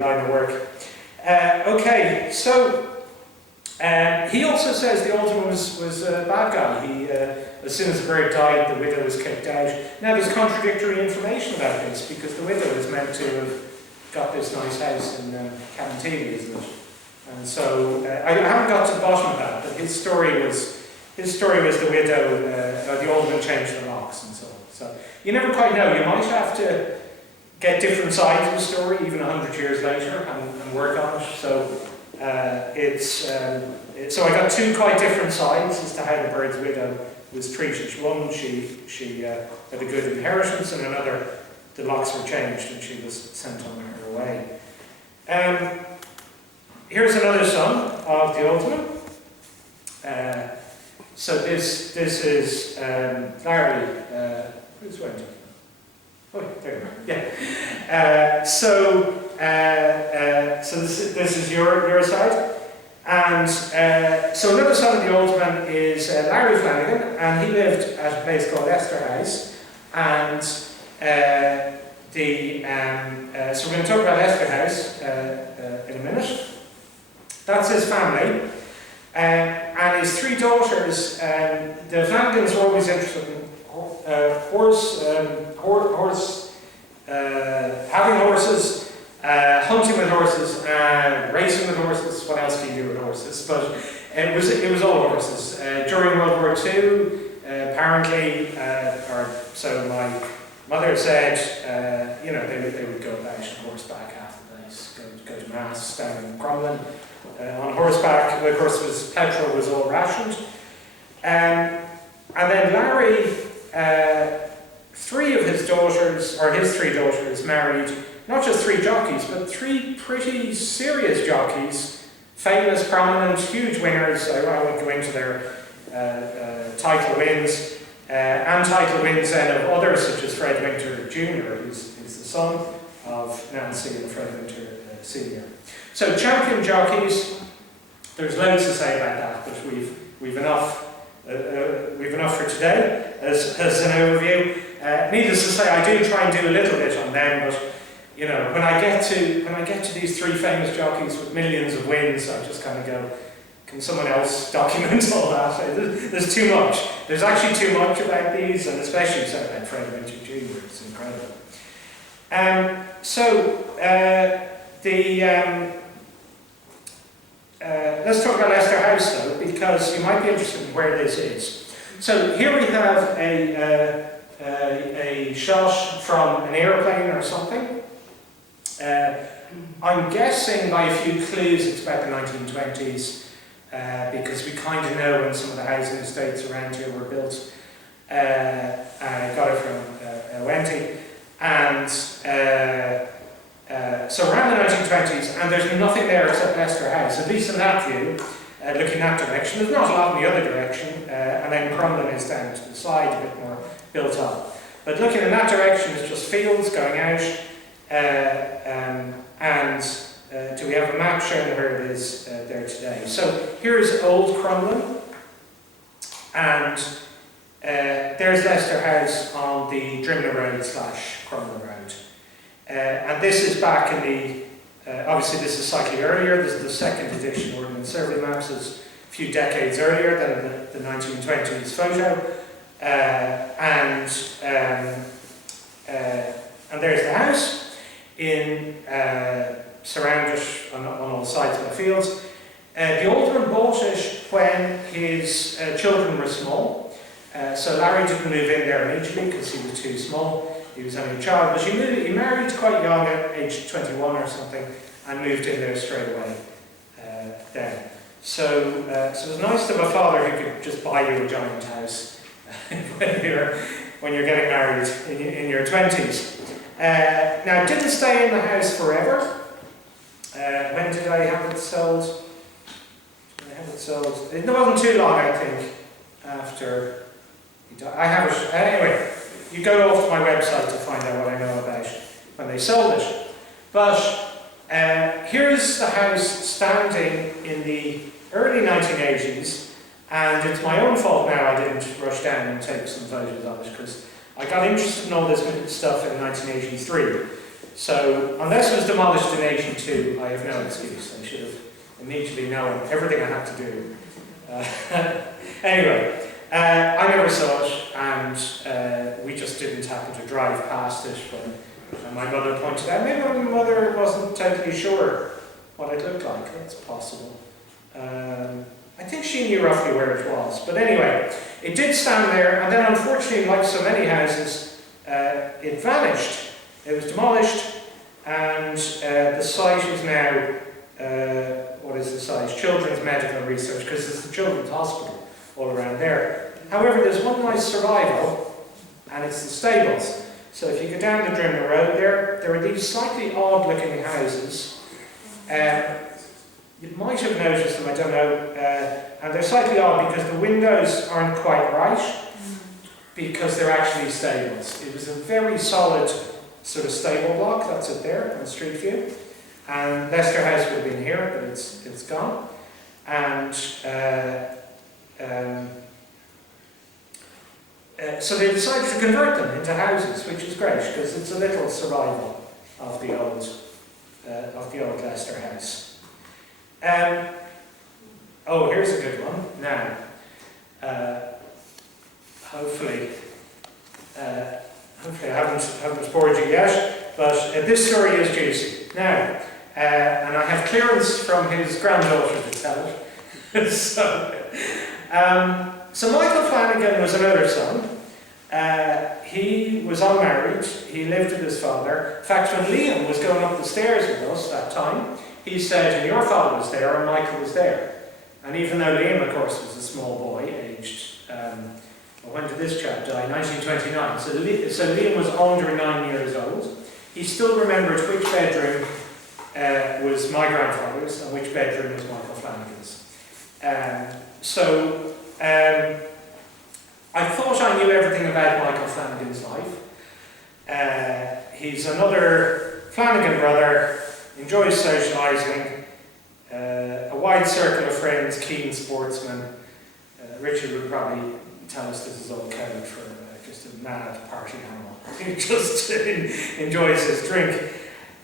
line of work. Okay, so he also says the alderman was a bad guy. He, as soon as the bird died, the widow was kicked out. Now there's contradictory information about this, because the widow is meant to have got this nice house in Cabinteely, isn't it? And so I haven't got to the bottom of that, but his story was the widow, the alderman changed the locks and so on. So you never quite know. You might have to get different sides of the story, even 100 years later, and work on it. So so I got two quite different sides as to how the bird's widow was treated. One, she had a good inheritance, and another, the locks were changed and she was sent on her way. Here's another son of the alderman. So this is Larry. Who's went? Oh, there you are. Yeah. So this is your side, and so another son of the alderman is Larry Flanagan, and he lived at a place called Esther House, and so we're going to talk about Esther House in a minute. That's his family, and his three daughters. The Flanagans were always interested in having horses, hunting with horses, racing with horses. What else do you do with horses? But it was all horses. During World War II, apparently, or so my mother said, they would go about on horseback half the place, go to mass down in Crumlin on horseback. Of course, petrol was all rationed, and then Larry. Three of his daughters, or his three daughters, married not just three jockeys, but three pretty serious jockeys, famous, prominent, huge winners. I won't go into their title wins, and title wins then of others, such as Fred Winter Jr., who's the son of Nancy and Fred Winter Sr. So champion jockeys, there's loads to say about that, but we've enough. We've enough for today as an overview. Needless to say, I do try and do a little bit on them, but when I get to these three famous jockeys with millions of wins, I just kind of go, can someone else document all that? There's too much. There's actually too much about these, and especially so about Fred Winter Jr. It's incredible. Let's talk about Esther House, though, because you might be interested in where this is. So here we have a shot from an aeroplane or something. I'm guessing by a few clues it's about the 1920s, because we kind of know when some of the housing estates around here were built. I got it from Wenty, and so around the 1920s, and there's nothing there except Esther House, at least in that view, looking that direction. There's not a lot in the other direction, and then Crumlin is down to the side, a bit more built up. But looking in that direction, it's just fields going out, do we have a map showing where it is there today? So here's Old Crumlin, and there's Esther House on the Drimnagh Road / Crumlin Road. And this is back in the, obviously this is slightly earlier, this is the second edition Ordnance Survey maps, it's a few decades earlier than the 1920s photo. And there's the house, surrounded on all sides by fields. The alderman bought it when his children were small, so Larry didn't move in there immediately because he was too small. He was only a child, but he married quite young, at age 21 or something, and moved in there straight away then. So it was nice to have a father who could just buy you a giant house when you're getting married in your 20s. Now, it didn't stay in the house forever. When did I have it sold? It wasn't too long, I think, after he died. I have it anyway. You go off to my website to find out what I know about when they sold it. But here's the house standing in the early 1980s, and it's my own fault now I didn't rush down and take some photos of it, because I got interested in all this stuff in 1983. So unless it was demolished in 82, I have no excuse. I should have immediately known everything I had to do. Anyway, I never saw it, and we just didn't happen to drive past it when my mother pointed out. Maybe my mother wasn't totally sure what it looked like. That's possible. I think she knew roughly where it was. But anyway, it did stand there, and then unfortunately, like so many houses, it vanished. It was demolished, and the site is now, what is the site? Children's Medical Research, because it's the Children's Hospital all around there. However, there's one nice survival, and it's the stables. So if you go down the Drimnagh Road there are these slightly odd-looking houses. You might have noticed them, I don't know, and they're slightly odd because the windows aren't quite right, because they're actually stables. It was a very solid sort of stable block, that's it there on Street View. And Leicester House would have been here, but it's gone. And so they decided to convert them into houses, which is great, because it's a little survival of the old Leicester House. Oh, here's a good one. Now, hopefully I haven't bored you yet, but this story is juicy. Now, and I have clearance from his granddaughter to tell it. So Michael Flanagan was another son. He was unmarried. He lived with his father. In fact, when Liam was going up the stairs with us that time, he said, and your father was there, and Michael was there. And even though Liam, of course, was a small boy, aged, when did this chap die? 1929. So Liam was under 9 years old. He still remembered which bedroom was my grandfather's and which bedroom was Michael Flanagan's. I thought I knew everything about Michael Flanagan's life. He's another Flanagan brother, enjoys socialising, a wide circle of friends, keen sportsman. Richard would probably tell us this is all code for just a mad party animal. He just enjoys his drink.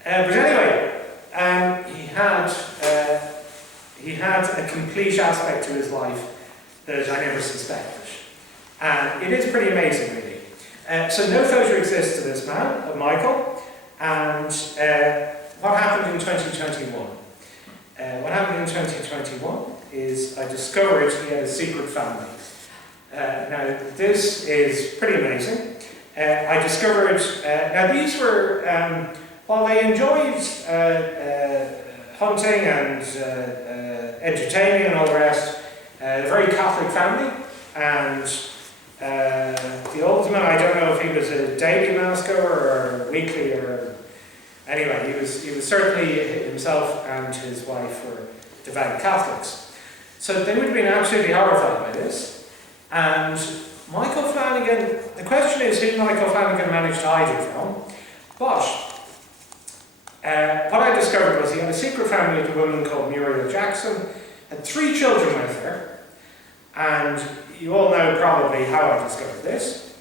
But anyway, he had a complete aspect to his life that I never suspected. And it is pretty amazing, really. So no photo exists of this man, of Michael, and what happened in 2021? What happened in 2021 is I discovered he had a secret family. Now, this is pretty amazing. I discovered, now these were, while they enjoyed hunting and entertaining and all the rest, a very Catholic family, and the old man, I don't know if he was a daily mass goer or weekly or anyway, he was certainly himself and his wife were devout Catholics. So they would have been absolutely horrified by this. And Michael Flanagan, the question is who Michael Flanagan managed to hide it from. But what I discovered was he had a secret family with a woman called Muriel Jackson, had 3 children with her, and you all know probably how I discovered this,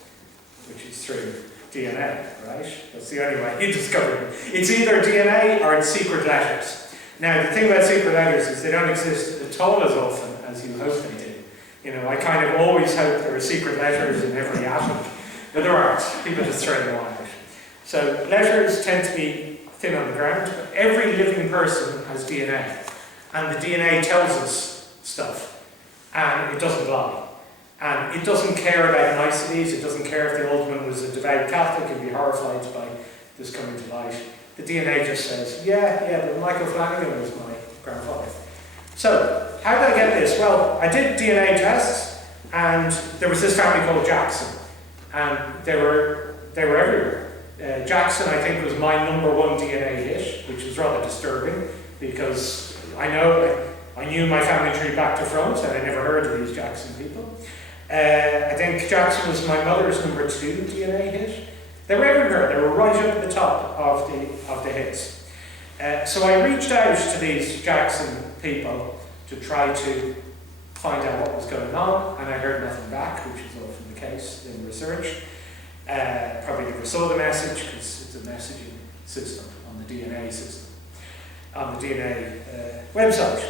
which is through DNA, right? That's the only way you discover it. It's either DNA or it's secret letters. Now, the thing about secret letters is they don't exist at all as often as you hope they do. You know, I kind of always hope there are secret letters in every atom, but there aren't. People just throw them all out. So letters tend to be thin on the ground, but every living person has DNA. And the DNA tells us stuff, and it doesn't lie. And it doesn't care about niceties, it doesn't care if the old man was a devout Catholic and be horrified by this coming to light. The DNA just says, yeah, but Michael Flanagan was my grandfather. So, how did I get this? Well, I did DNA tests, and there was this family called Jackson, and they were everywhere. Jackson, I think, was my #1 DNA hit, which was rather disturbing, because I knew my family tree back to front, and I never heard of these Jackson people. I think Jackson was my mother's #2 DNA hit. They were everywhere. They were right up at the top of the hits. So I reached out to these Jackson people to try to find out what was going on, and I heard nothing back, which is often the case in research. Probably never saw the message because it's a message system, on the DNA system, on the DNA website.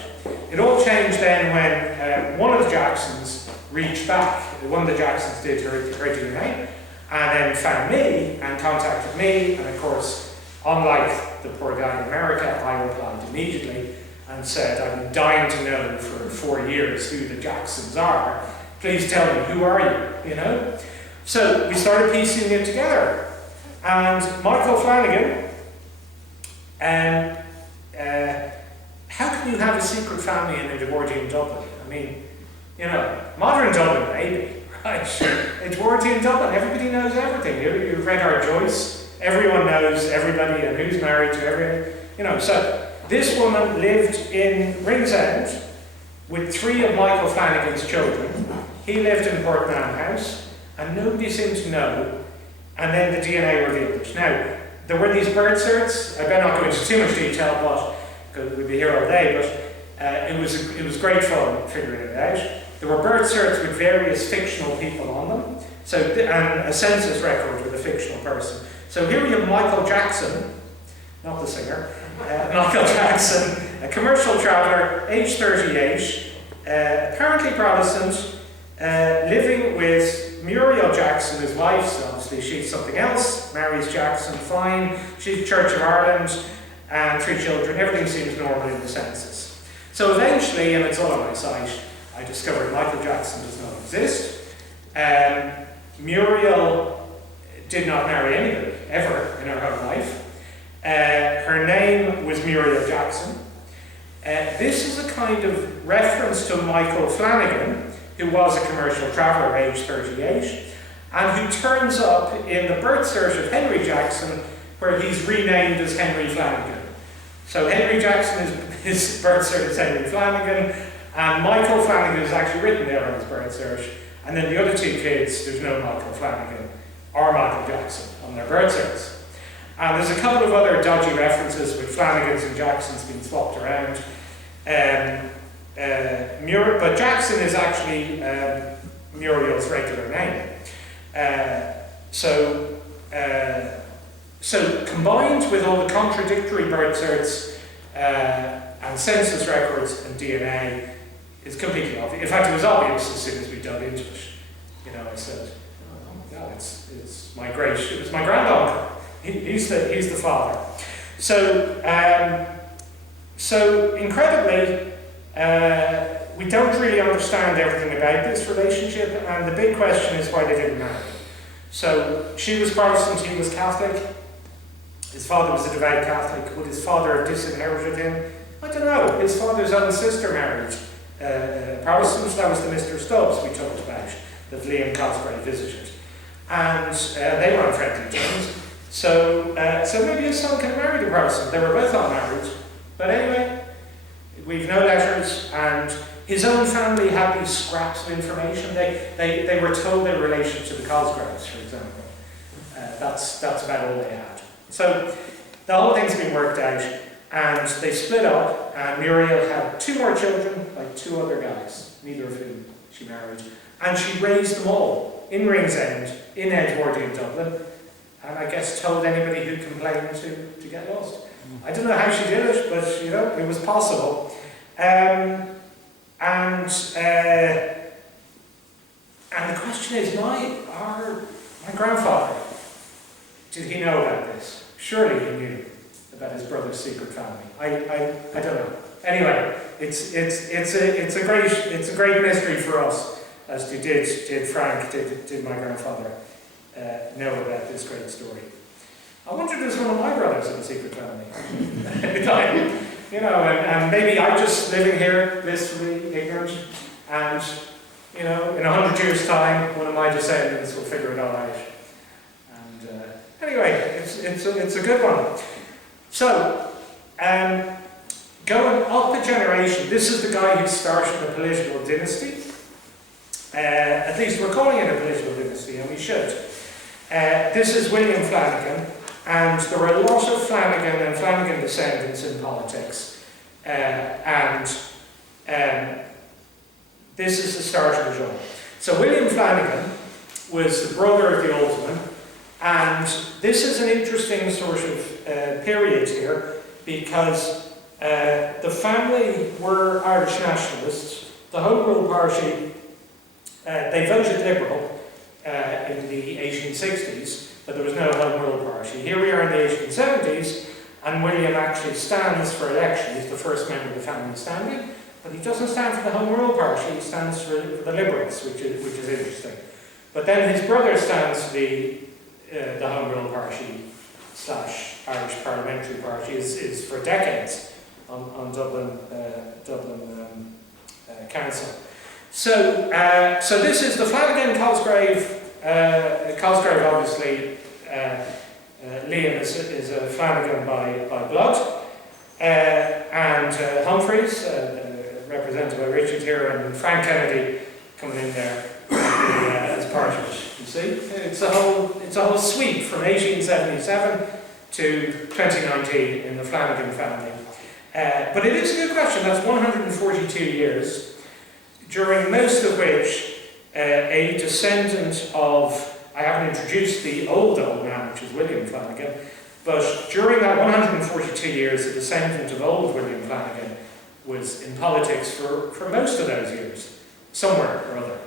It all changed then when one of the Jacksons reached back. One of the Jacksons did her DNA, and then found me and contacted me, and of course, unlike the poor guy in America, I replied immediately and said, I've been dying to know for 4 years who the Jacksons are. Please tell me, who are you, you know? So we started piecing it together. And Michael Flanagan, how can you have a secret family in Edwardian Dublin? I mean, you know, modern Dublin maybe, right? Edwardian Dublin, everybody knows everything. You've read our Joyce, everyone knows everybody and who's married to everyone. You know, so this woman lived in Ringsend with 3 of Michael Flanagan's children. He lived in Portman House, and nobody seemed to know. And then the DNA revealed it. Now, there were these birth certs. I better not go into too much detail, but because we'd be here all day. But it was great fun figuring it out. There were birth certs with various fictional people on them. So and a census record with a fictional person. So here we have Michael Jackson, not the singer. Michael Jackson, a commercial traveller, age 38, apparently Protestant, living with Muriel Jackson, his wife. So obviously she's something else. Marries Jackson, fine. She's Church of Ireland, and 3 children. Everything seems normal in the census. So eventually, and it's all on my site, I discovered Michael Jackson does not exist. Muriel did not marry anybody, ever, in her whole life. Her name was Muriel Jackson. This is a kind of reference to Michael Flanagan, who was a commercial traveller, age 38, and who turns up in the birth cert of Henry Jackson, where he's renamed as Henry Flanagan. So Henry Jackson, his birth cert is Henry Flanagan, and Michael Flanagan is actually written there on his birth cert, and then the other 2 kids, there's no Michael Flanagan or Michael Jackson on their birth certs. And there's a couple of other dodgy references with Flanagans and Jacksons being swapped around. But Jackson is actually Muriel's regular name. So combined with all the contradictory birth certs and census records and DNA, it's completely obvious. In fact, it was obvious as soon as we dug into it. You know, I said, "Oh my God, it was my granduncle. He's the father." So incredibly, we don't really understand everything about this relationship, and the big question is why they didn't marry. So she was Protestant, he was Catholic. His father was a devout Catholic. Would his father have disinherited him? I don't know. His father's own sister married Protestant. That was the Mr. Stubbs we talked about, that Liam Cosgrave visited. And they were on friendly terms. So maybe his son can marry the Protestant. They were both unmarried. But anyway, we've no letters, and his own family had these scraps of information. They were told their relation to the Cosgraves, for example. That's about all they had. So the whole thing's been worked out, and they split up, and Muriel had 2 more children, like 2 other guys, neither of whom she married, and she raised them all in Ringsend, in Edwardian Dublin, and I guess told anybody who complained to get lost. I don't know how she did it, but you know, it was possible. And the question is, my grandfather, did he know about this? Surely he knew about his brother's secret family. I don't know. Anyway, it's a great mystery for us, as did Frank, did my grandfather know about this great story. I wonder if there's one of my brothers in the secret family. You know, and maybe I'm just living here, blissfully ignorant, and you know, in 100 years' time, one of my descendants will figure it all out. And anyway, it's a good one. So, going up a generation, this is the guy who started a political dynasty. At least we're calling it a political dynasty, and we should. This is William Flanagan, and there were a lot of Flanagan and Flanagan descendants in politics. This is the start of it all. So William Flanagan was the brother of the alderman, And this is an interesting sort of period here, because the family were Irish nationalists. The Home Rule Party, they voted Liberal in the 1860s, but there was no Home Rule Party. Here we are in the 1870s, and William actually stands for election. He's the first member of the family standing, but he doesn't stand for the Home Rule Party, he stands for the Liberals, which is interesting. But then his brother stands for the Home Rule Party / Irish Parliamentary Party, is for decades on Dublin Council. So this is the Flanagan Cosgrave. Cosgrave, obviously, Liam is a Flanagan by blood, and Humphreys, represented by Richard here, and Frank Kennedy coming in there as part of it. You see, it's a whole sweep from 1877 to 2019 in the Flanagan family. But it is a good question. That's 142 years, during most of which a descendant of, I haven't introduced the old man, which is William Flanagan, but during that 142 years, a descendant of old William Flanagan was in politics for most of those years, somewhere or other,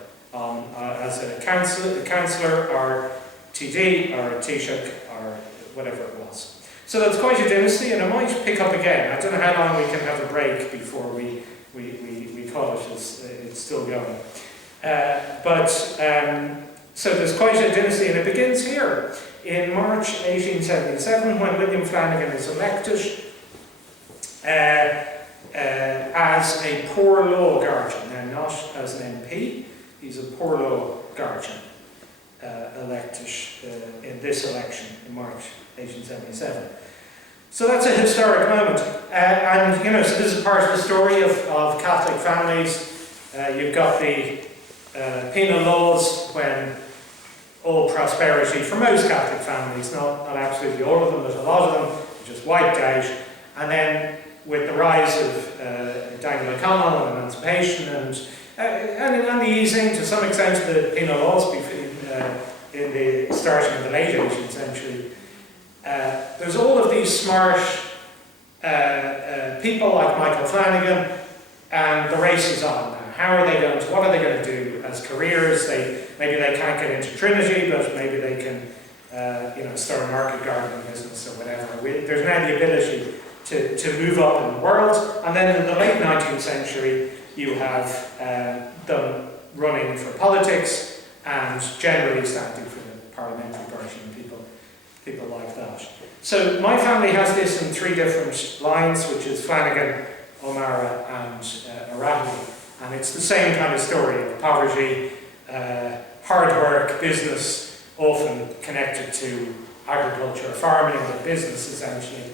as a councillor or TD or Taoiseach or whatever it was. So that's quite a dynasty, and it might pick up again. I don't know how long we can have a break before we call it, it's still going. So there's quite a dynasty, and it begins here in March 1877 when William Flanagan is elected as a poor law guardian, now not as an MP. He's a poor law guardian elected in this election in March 1877. So that's a historic moment, and you know, so this is part of the story of Catholic families. You've got the penal laws when all prosperity for most Catholic families, not absolutely all of them, but a lot of them, just wiped out. And then with the rise of Daniel O'Connell and emancipation and the easing to some extent of the penal laws in the starting of the late 18th century, there's all of these smart people like Michael Flanagan, and the race is on now. What are they going to do as careers? Maybe they can't get into Trinity, but maybe they can start a market gardening business or whatever. There's now the ability to move up in the world. And then in the late 19th century, you have them running for politics and generally standing for the parliamentary party and people like that. So my family has this in 3 different lines, which is Flanagan, O'Mara and O'Rahilly. And it's the same kind of story of poverty, hard work, business, often connected to agriculture, farming, or business essentially.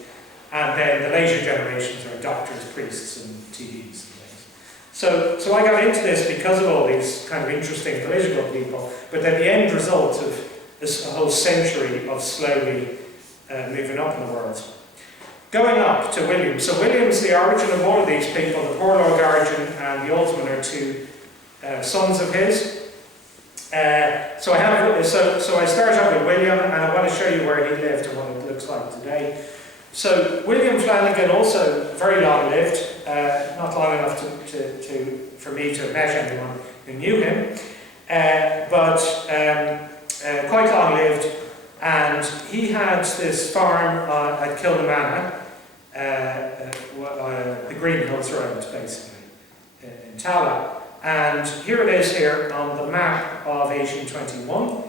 And then the later generations are doctors, priests, and TDs and things. So I got into this because of all these kind of interesting political people, but then the end result of this whole century of slowly moving up in the world. Going up to William. So William's the origin of all of these people. The poor law guardian and the Alderman are 2 sons of his. So I start off with William, and I want to show you where he lived and what it looks like today. So William Flanagan, also very long lived, not long enough for me to have met anyone who knew him, but quite long lived. And he had this farm at Kilnamanagh, the Green Hills Road, basically, in Tallaght. And here it is here on the map of 1821.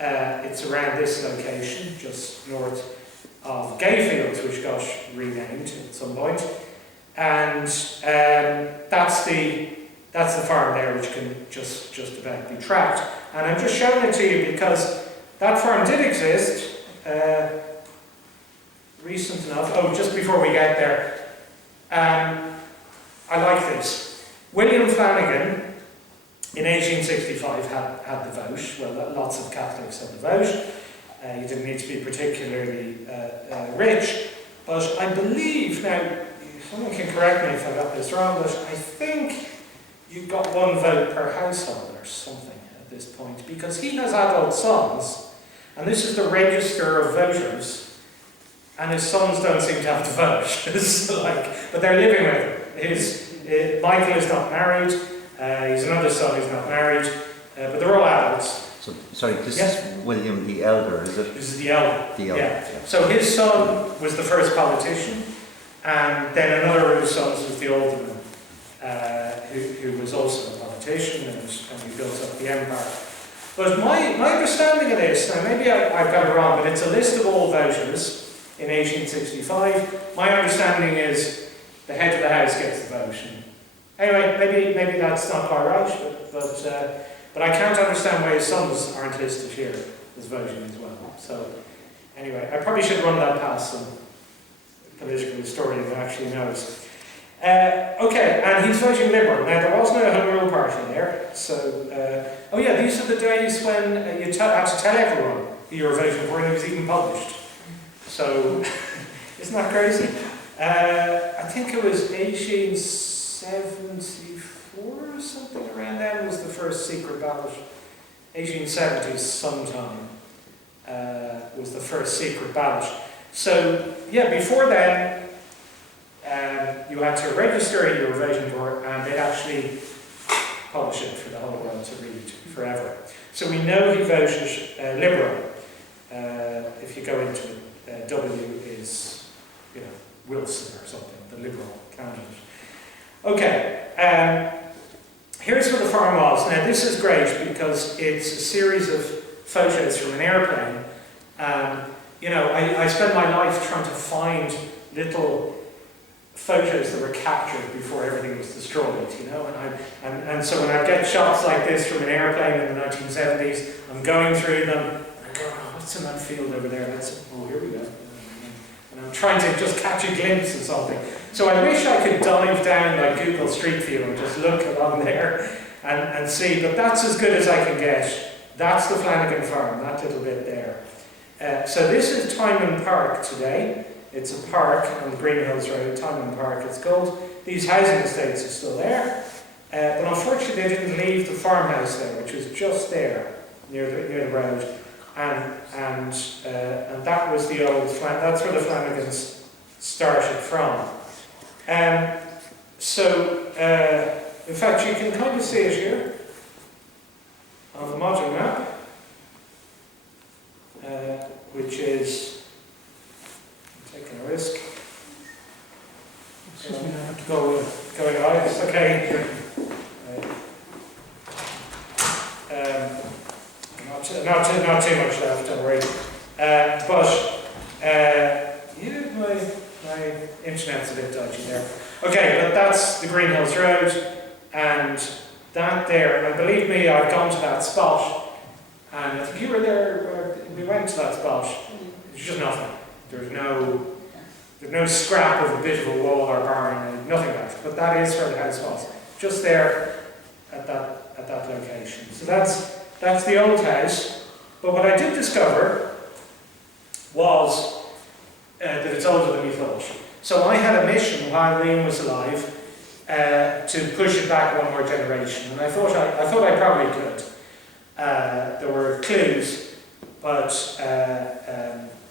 It's around this location, just north of Gayfields, which got renamed at some point. And that's the farm there, which can just about be tracked. And I'm just showing it to you because that farm did exist, recent enough. Oh, just before we get there, I like this. William Flanagan, in 1865, had the vote. Well, lots of Catholics had the vote. You didn't need to be particularly rich. But I believe, now, someone can correct me if I got this wrong, but I think you got 1 vote per household or something at this point, because he has adult sons. And this is the register of voters, and his sons don't seem to have to vote. So but they're living with him. Michael is not married, he's another son who's not married, but they're all adults. So, sorry, this is William the Elder, is it? This is the elder. The Elder. Yeah. So his son was the first politician, and then another of his sons was the alderman, who was also a politician, and he built up the empire. But my understanding of this, now maybe I've got it wrong, but it's a list of all voters in 1865. My understanding is the head of the house gets the vote. Anyway, maybe that's not quite right, but I can't understand why his sons aren't listed here as voting as well. So anyway, I probably should run that past some political historian who actually knows. Okay, and he's voting Liberal. Now, there was no Home Rule Party there, so... oh yeah, these are the days when you had to tell everyone who you were voting for, and it was even published. So, isn't that crazy? I think it was 1874 or something around then was the first secret ballot. 1870s sometime was the first secret ballot. So, yeah, before then, you had to register who you were voting for, and they'd actually publish it for the whole world to read forever. So we know he voted Liberal. If you go into it, W is, Wilson or something, the Liberal candidate. Okay, here's where the farm was. Now this is great because it's a series of photos from an airplane. I spent my life trying to find little photos that were captured before everything was destroyed, and so when I get shots like this from an airplane in the 1970s, I'm going through them, and I go, oh, what's in that field over there? Here we go. And I'm trying to just catch a glimpse of something. So I wish I could dive down like Google Street View and just look along there and see, but that's as good as I can get. That's the Flanagan farm, that little bit there. So this is Timon Park today. It's a park on the Green Hills Road, Timon Park it's called. These housing estates are still there, but unfortunately they didn't leave the farmhouse there, which was just there near the road, and that was the old that's where the Flanagans started from. In fact, you can kind of see it here on the modern map, which is. Taking a risk. Excuse me, I have to go going eyes. Okay. Not too much left, don't worry. My internet's a bit dodgy there. Okay, but that's the Green Hills Road, and that there, and believe me, I've gone to that spot, and if you were there, we went to that spot, there's just nothing. There's no scrap of a bit of a wall or barn, nothing left. But that is where the house was, just there at that location. So that's the old house. But what I did discover was that it's older than we thought. So I had a mission while Liam was alive to push it back one more generation, and I thought I probably could. There were clues, but.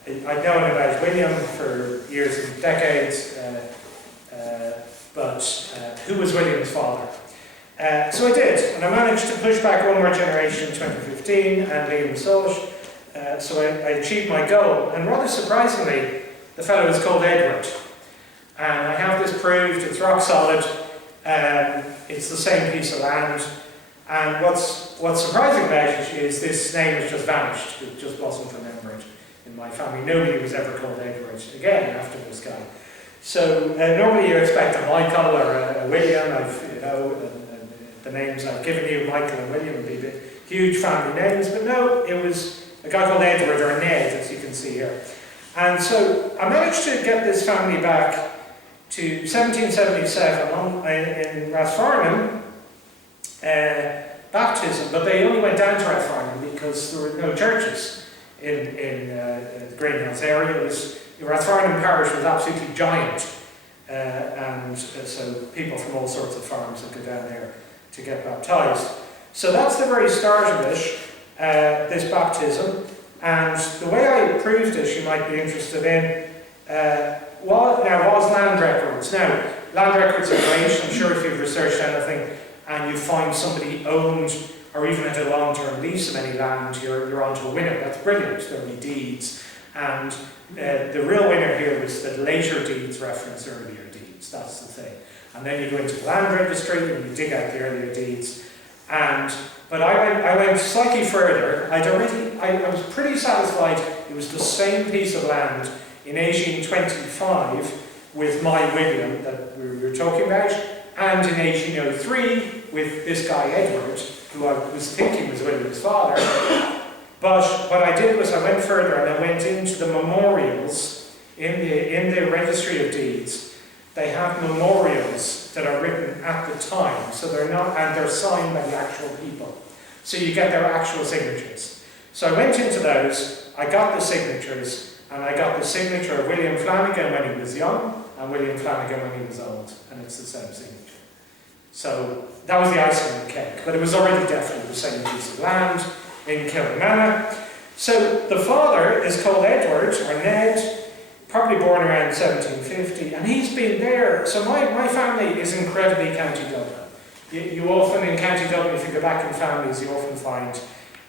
I'd known about William for years and decades, but who was William's father? So I did, and I managed to push back one more generation in 2015, and Liam saw it, so I achieved my goal. And rather surprisingly, the fellow was called Edward. And I have this proved, it's rock solid, it's the same piece of land, and what's surprising about it is this name has just vanished, it just wasn't remembered. In my family, nobody was ever called Edward again after this guy. So normally you expect a Michael or a William. The names I've given you, Michael and William, would be the huge family names, but no, it was a guy called Edward or Ned, as you can see here. And so I managed to get this family back to 1777 in Rathfarnham baptism, but they only went down to Rathfarnham because there were no churches. In the Green Hills area, Rathfarnham parish was absolutely giant, and so people from all sorts of farms would go down there to get baptised. So that's the very start of it, this baptism, And the way I proved this, you might be interested in, was land records. Now, land records are great. I'm sure if you've researched anything and you find somebody owned or even had a long-term lease of any land, you're onto a winner. That's brilliant. There'll be deeds. And the real winner here was that later deeds reference earlier deeds. That's the thing. And then you go into the land registry and you dig out the earlier deeds. But I went slightly further. I was pretty satisfied it was the same piece of land in 1825 with my William that we were talking about, and in 1803 with this guy Edward, who I was thinking was William's father. But what I did was I went further and I went into the memorials in the registry of deeds. They have memorials that are written at the time, so they're not, and they're signed by the actual people. So you get their actual signatures. So I went into those, I got the signatures, and I got the signature of William Flanagan when he was young, and William Flanagan when he was old, and it's the same signature. So that was the icing on the cake, but it was already definitely the same piece of land in Kilmana. So the father is called Edward, or Ned, probably born around 1750, and he's been there. So my family is incredibly County Dublin. You often, in County Dublin, if you go back in families, you often find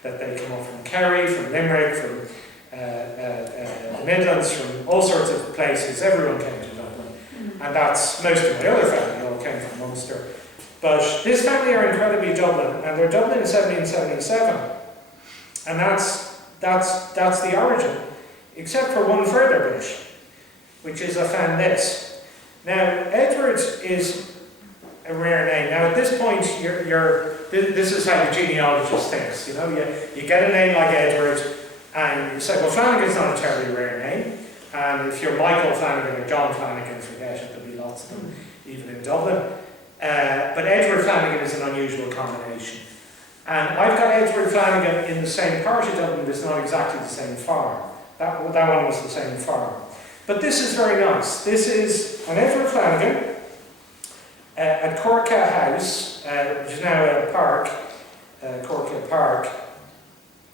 that they come up from Kerry, from Limerick, from the Midlands, from all sorts of places. Everyone came to Dublin. And that's, most of my other family all came from Munster. But this family are incredibly Dublin, and they're Dublin in 1777. And that's the origin, except for one further bit, which is I found this. Now, Edward is a rare name. Now, at this point, this is how the genealogist thinks. You know, you get a name like Edward, and you say, well, Flanagan's not a terribly rare name. And if you're Michael Flanagan or John Flanagan, forget it, there'll be lots of them, even in Dublin. But Edward Flanagan is an unusual combination. And I've got Edward Flanagan in the same part of Dublin, but it's not exactly the same farm. That one was the same farm. But this is very nice. This is an Edward Flanagan at Corca House, which is now a park, Corca Park.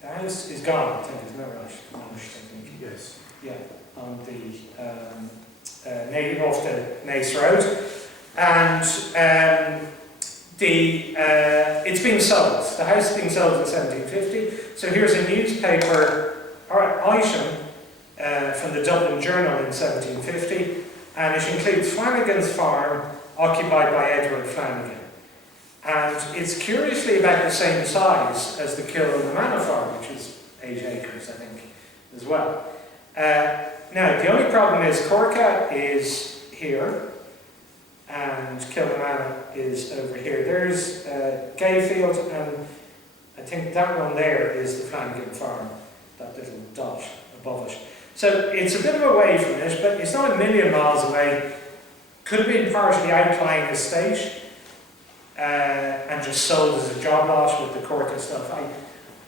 The house is gone, I think, isn't that right? Demolished, I think. Yes. Yeah, on the off the Naas Road. And it's being sold. The house is being sold in 1750. So here's a newspaper item from the Dublin Journal in 1750, and it includes Flanagan's farm occupied by Edward Flanagan. And it's curiously about the same size as the Kilmana farm, which is 8 acres, I think, as well. Now, the only problem is Corca is here, and Kilmana is over here. There's Gayfield, and I think that one there is the Flanagan farm, that little dot above it. So it's a bit of a way from it, but it's not a million miles away. Could have been part of the outlying estate and just sold as a job lot with the Corca stuff.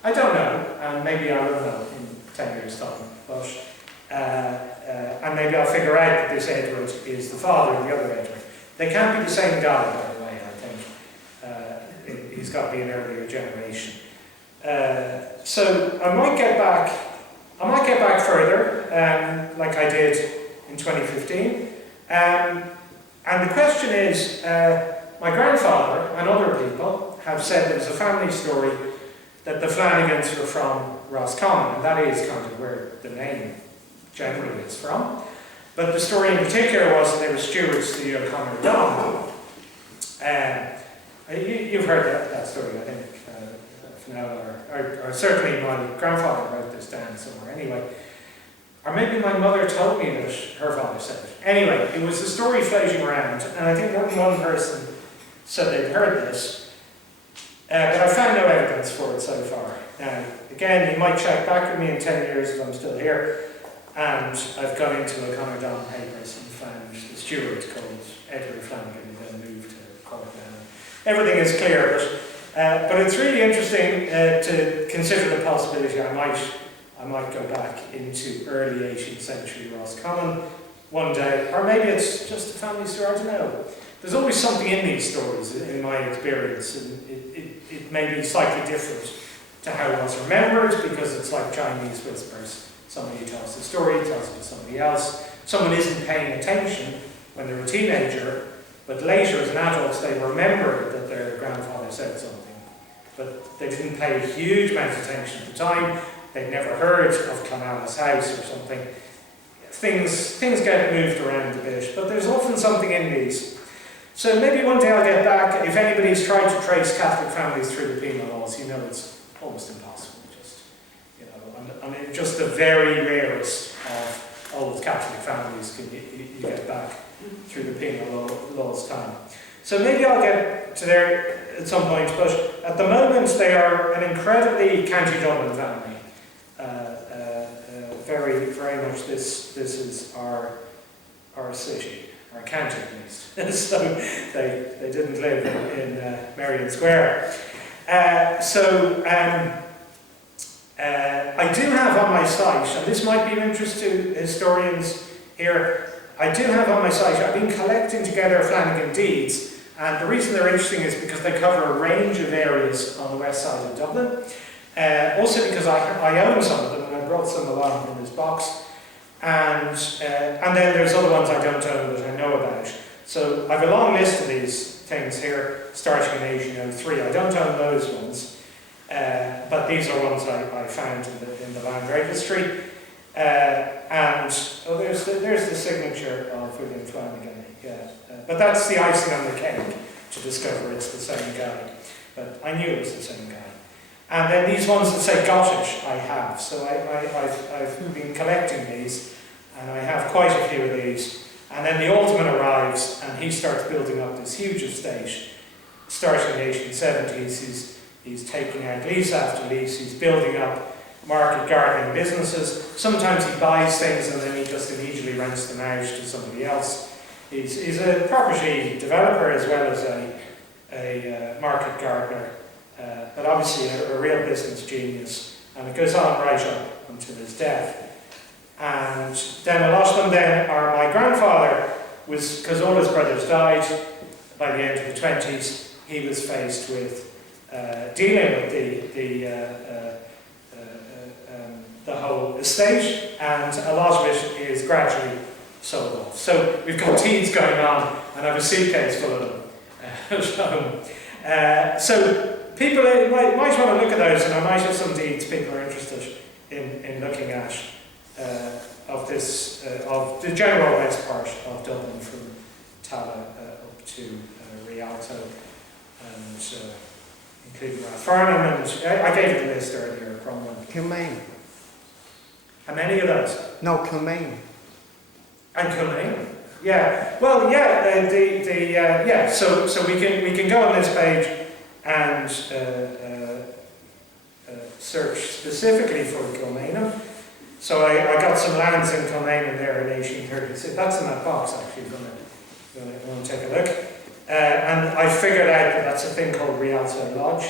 I don't know, and maybe I will know in 10 years' time. But and maybe I'll figure out that this Edward is the father of the other Edward. They can't be the same guy, by the way, I think. He's got to be an earlier generation. So I might get back further, like I did in 2015. And the question is, my grandfather and other people have said there's a family story that the Flanagans were from Roscommon, and that is kind of where the name generally is from. But the story in particular was that they were stewards to the O'Connor Dom. You've heard that story, I think, or certainly my grandfather wrote this down somewhere anyway. Or maybe my mother told me that her father said it. Anyway, it was a story floating around, and I think more than one person said they'd heard this. But I found no evidence for it so far. Now, again, you might check back with me in 10 years if I'm still here. And I've gone into O'Connor Don papers and found the steward called Edward Flanagan, who then moved to Cork. Everything is clear, but it's really interesting to consider the possibility I might go back into early 18th century Roscommon one day, or maybe it's just a family story, I don't know. There's always something in these stories, in my experience, and it may be slightly different to how it was remembered, because it's like Chinese whispers. Somebody tells the story, tells it to somebody else. Someone isn't paying attention when they're a teenager, but later as an adult they remember that their grandfather said something. But they didn't pay a huge amount of attention at the time. They'd never heard of Clonala's house or something. Things get moved around a bit, but there's often something in these. So maybe one day I'll get back. If anybody's tried to trace Catholic families through the penal laws, you know it's almost impossible. And just the very rarest of old Catholic families can you get back through the penal laws time. So maybe I'll get to there at some point, but at the moment they are an incredibly County Dublin family. Very much this is our city, our county at least. So they didn't live in Merrion Square. I do have on my site, and this might be of interest to historians here, I do have on my site, I've been collecting together Flanagan deeds, and the reason they're interesting is because they cover a range of areas on the west side of Dublin. Also because I own some of them, and I brought some along in this box, and then there's other ones I don't own that I know about. So I have a long list of these things here, starting in 1803. I don't own those ones. But these are ones I found in the land registry, and there's the signature of William Flanagan. But that's the icing on the cake to discover it's the same guy. But I knew it was the same guy. And then these ones that say Gottish I have. So I've been collecting these, and I have quite a few of these. And then the Alderman arrives, and he starts building up this huge estate, starting in the 1870s. He's taking out lease after lease, he's building up market gardening businesses. Sometimes he buys things and then he just immediately rents them out to somebody else. He's a property developer as well as a market gardener, but obviously a real business genius. And it goes on right up until his death. And then a lot of them then are, my grandfather was, because all his brothers died by the end of the 20s, he was faced with dealing with the whole estate, and a lot of it is gradually sold off. So we've got deeds going on, and I have a suitcase full of them at home. So people might want to look at those, and I might have some deeds people are interested in looking at of the general west part of Dublin, from Tallaght up to Rialt, and including Farnham, and I gave you the list earlier, Crumlin. Kilmaine. How many of those? No, Kilmaine. And Kilmaine. Yeah. Well, yeah. Yeah. So we can go on this page and search specifically for Kilmaine. So I got some lands in Kilmaine there in 1836. That's in that box actually. If you want to take a look. And I figured out that that's a thing called Rialt Lodge.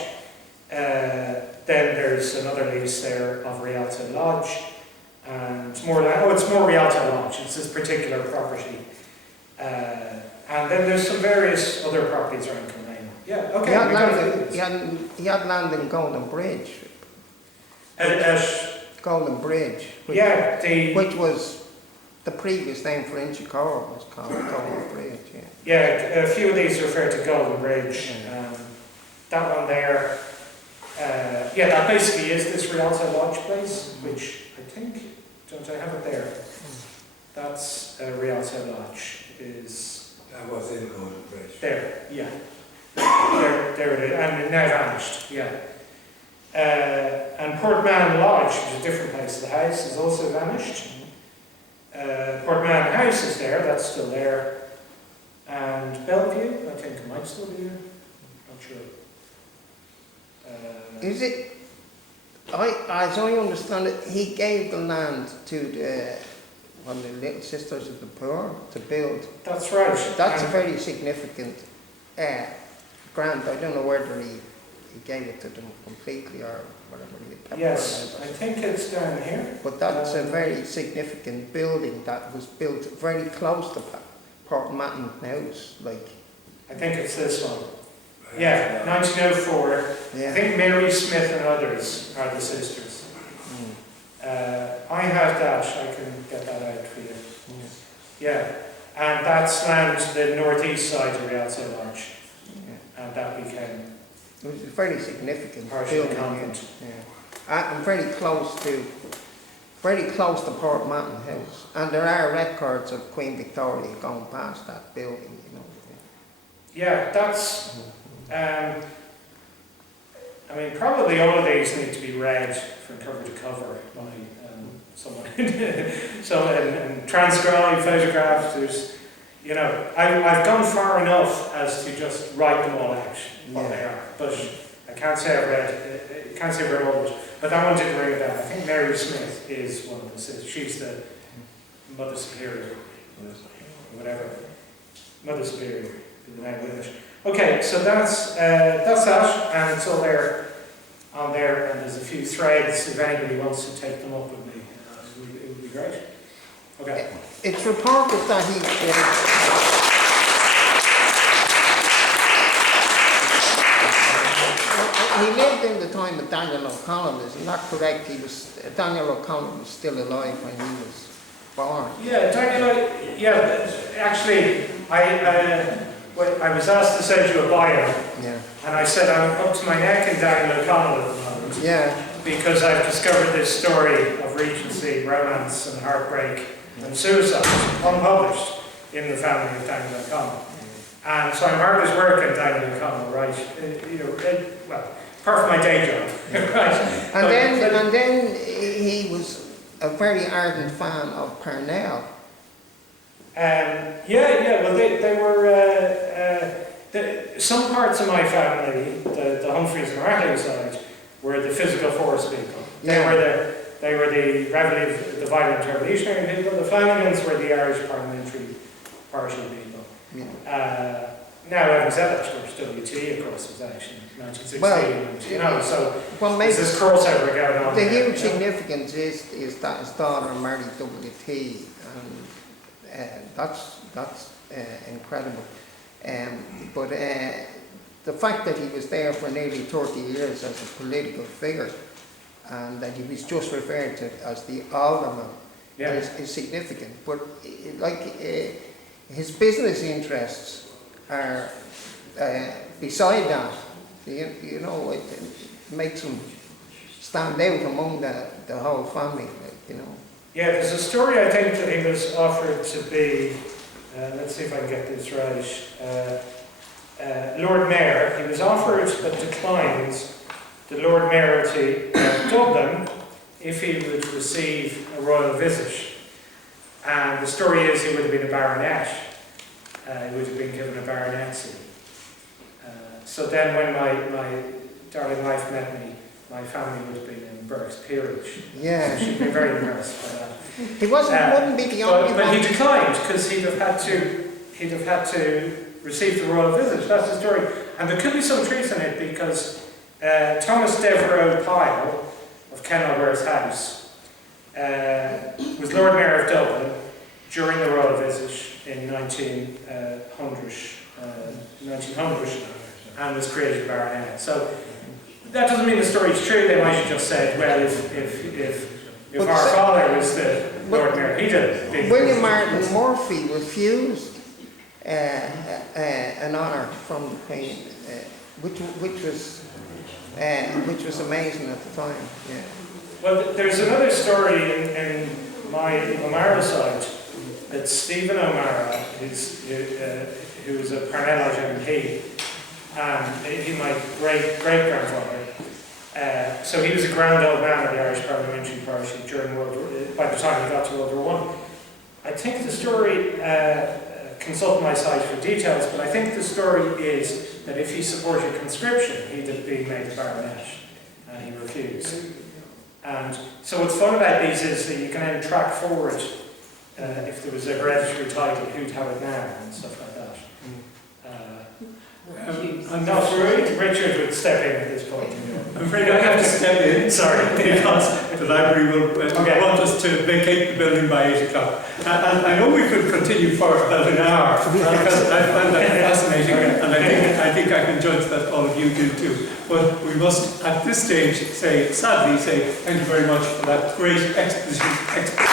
Then there's another lease there of Rialt Lodge, and more land. Oh, it's more Rialt Lodge. It's this particular property. And then there's some various other properties around Kilmaine. Yeah, okay. He had land in Goldenbridge. Goldenbridge. Which was the previous name for Inchicore, was called Goldenbridge. Yeah, a few of these refer to Goldenbridge. That one there, that basically is this Rialt Lodge place, which I think, don't I have it there? That's Rialt Lodge. That was in Goldenbridge. There, yeah. there it is, and it now vanished, yeah. And Portman Lodge, which is a different place of the house, has also vanished. Portman House is there, that's still there. And Bellevue, I think it might still be there. Not sure. Is it? As I understand it, he gave the land to one of the Little Sisters of the Poor to build. That's right. That's a very significant grant. I don't know whether he gave it to them completely or whatever. Yes, I think it's down here. But that's a very significant building that was built very close to Portman House. I think it's this one. Yeah, 1904. I Yeah. think Mary Smith and others are the sisters. I have that, I can get that out for you. Yeah, and that's land to the northeast side of Rialt so large. Yeah. And that became It was a very significant partial building. convent. Yeah. I'm very close to Port Mountain House, and there are records of Queen Victoria going past that building. You know. Yeah, that's, I mean, probably all of these need to be read from cover to cover by someone. So, and transcribed, photographed, there's, you know, I've gone far enough as to just write them all out, what they are, but I can't say I've read all of it. But I wanted to bring that. I think Mary Smith is one of the sisters. She's the Mother Superior, whatever. Mother Superior, is the name with it. Okay, so that's that, and it's all there on there, and there's a few threads if anybody wants to take them up with me. It would be great. Okay. It's reported that he lived in the time of Daniel O'Connell. Isn't that correct? Daniel O'Connell was still alive when he was born. Yeah, Daniel. Yeah, actually, I was asked to send you a bio, and I said I'm up to my neck in Daniel O'Connell at the moment. Yeah. Because I've discovered this story of regency, romance, and heartbreak and suicide, unpublished, in the family of Daniel O'Connell. And so I'm hard as work in Daniel O'Connell, right? Well, apart from my day job, right? And then he was a very ardent fan of Parnell. Well, they were, some parts of my family, the Humphreys and Martin side, were the physical force people. Yeah. They were the violent revolutionary people. The Flanagans were the Irish Parliamentary Party people. Yeah. Now, having said that, of course, WT, of course, was actually 1916, well, there's this crossover going on. The huge significance is that his daughter married WT, and that's incredible. But the fact that he was there for nearly 30 years as a political figure, and that he was just referred to as the alderman, is significant. But his business interests are beside that. You know, it makes him stand out among the whole family. You know. Yeah, there's a story I think that he was offered to be. Let's see if I can get this right. Lord Mayor. He was offered but declined the Lord Mayoralty of Dublin if he would receive a royal visit. And the story is he would have been a baronet. He would have been given a baronetcy. So then when my darling wife met me, my family would have been in Burke's peerage. Yeah. So she'd been very impressed by that. He wouldn't be the only one. But he declined because he'd have had to receive the royal visit. That's the story. And there could be some truth in it because Thomas Devereux Pyle of Kenilworth House was Lord Mayor of Dublin during the royal visit in 1900 and was created baronet. So that doesn't mean the story's true. They might have just said, well, if our father was the Lord Mayor, he did. William Martin Murphy refused an honour from the Queen, which was amazing at the time. Yeah. Well, there's another story in my O'Mara side that Stephen O'Mara, who was a Parnell MP, and he my great-grandfather. So he was a grand old man of the Irish Parliamentary Party during by the time he got to World War I. I think the story, consult my site for details, but I think the story is that if he supported conscription, he'd have been made a baronet, and he refused. And so what's fun about these is that you can then track forward if there was a hereditary title, who'd have it now, and stuff like that. I'm not worried. Richard would step in at this point. I'm afraid I have to step in. Sorry. Because the library will want us to vacate the building by 8 o'clock. And I know we could continue for about an hour because I find that fascinating, and I think think I can judge that all of you do too. But we must, at this stage, sadly say, thank you very much for that great exposition